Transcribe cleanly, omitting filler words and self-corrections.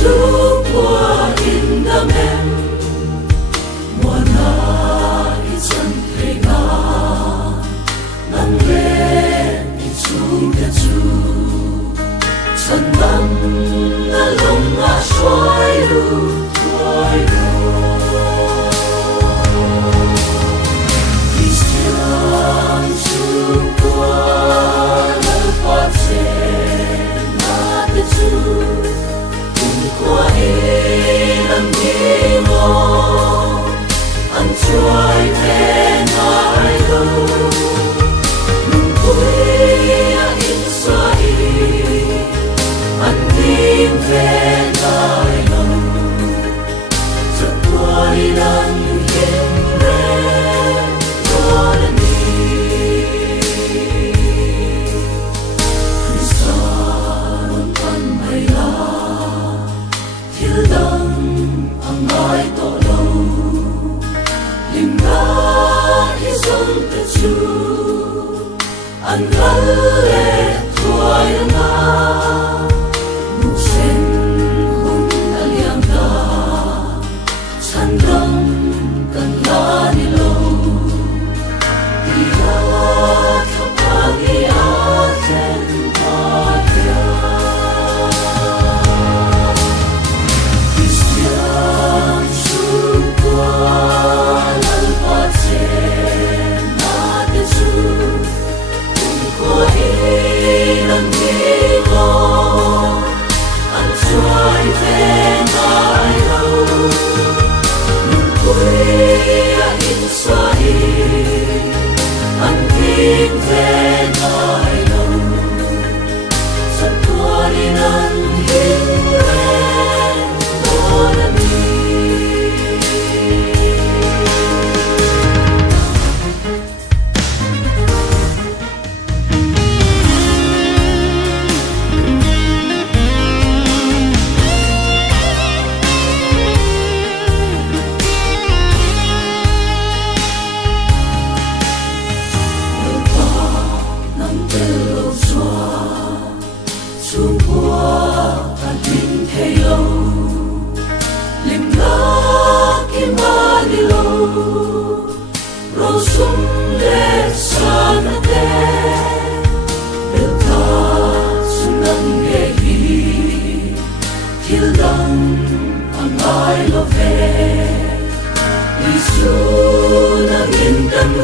Chúa qua in đam em mùa na ít chân thầy na nắng lên ít chung cả chú chân nắng na lông na xoay lu thoải Christian Chúa qua lời phát trên na te chú qua làm gì mong anh trôi về nơi đâu nung cuối in xoay anh tìm về nơi đâu chợt qua đi đang hiên lên cho đến đi khi xa luôn thân mây la thiếu đắng ang ai tổ lâu lim đã đi sống từ chú anh gắn lệ thoại nga mù sen hùng đã liang ta chân đắng cần lá đi lâu đi ra khắp cả đi á trên hoa Christian Chúa qua lần phát trên na te chú qua lần đi mong anh trôi về nơi đâu nung cuối in xoay anh tìm về nơi đâu chợt qua đi nắng hiên lên đó là Chúa qua ta tin thấy lâu lim lá kim ba đi lâu rồi xuống để xa na te được ta xuống nắng ghé hi thiếu đắng ang ai lo về Giêsu nang in tâm